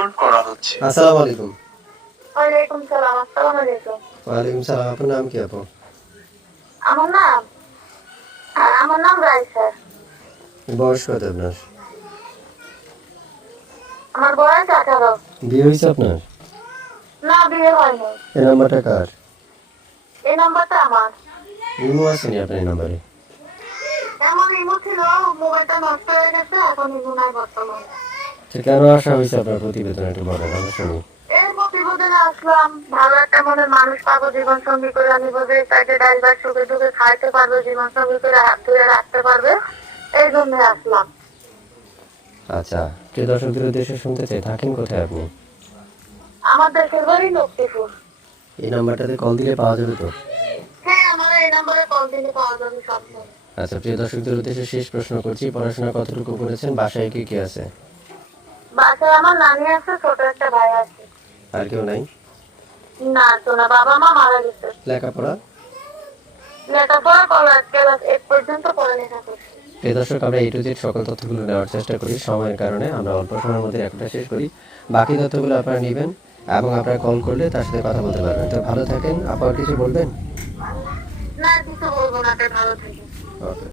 Record করা হচ্ছে। আসসালামু আলাইকুম। ওয়ালাইকুম সালাম। আসসালামু আলাইকুম। ওয়ালাইকুম সালাম। আপনার নাম কি আপু? আমার নাম আমার নাম রাইসা। বয়স কত আপনার? আমার বয়স 18। বিয়ে হয়েছে আপনার? না, বিয়ে হয়নি। এই নাম্বারটা কার? এই নাম্বারটা আমার। ইমো আসেনি আপনার এই নাম্বারে? এমন ইমো ছিল, মোবাইলটা নষ্ট হয়ে গেছে, এখন ইমো নাই বর্তমানে। কেন আসা হয়েছে আপনার প্রতিবেদন একটু বলেন, আমরা শুনি। এই প্রতিবেদনে আসলাম, ভালো একটা মনের মানুষ পাবো, জীবন সঙ্গী করে আনিব, যে সাইডে ড্রাইভার সুখে সুখে খাইতে পারবে, জীবন সঙ্গী করে হাত ধরে রাখতে পারবে, এই জন্য আসলাম। আচ্ছা, প্রিয় দর্শকদের উদ্দেশ্যে শুনতে চাই, থাকেন কোথায় আপনি? আমার দেশের বাড়ি লক্ষ্মীপুর। এই নাম্বারটাতে কল দিলে পাওয়া যাবে তো? হ্যাঁ, আমার এই নাম্বারে কল দিলে পাওয়া যাবে সবসময়। আচ্ছা, প্রিয় দর্শকদের উদ্দেশ্যে শেষ প্রশ্ন করছি, পড়াশোনা কতটুকু করেছেন, বাসায় কি কি আছে? বাসায় আমার নানি আছে, ছোট একটা ভাই আছে। আর কেউ নাই? না তো না, বাবা মা মারা গেছে। লেখাপড়া? লেখাপড়া ক্লাস 8 পর্যন্ত পড়ালেখা করছি। প্রিয় দর্শক, আমরা A to Z সকল তথ্যগুলো নেওয়ার চেষ্টা করি, সময়ের কারণে আমরা অল্প সময়ের মধ্যে একটা শেষ করি। বাকি তথ্যগুলো আপনারা নেবেন এবং আপনারা কল করলে তার সাথে কথা বলতে পারবেন। তো ভালো থাকেন। আপনার কিছু বলবেন? না, কিছু বলবো না, তাই ভালো থাকি। ওকে।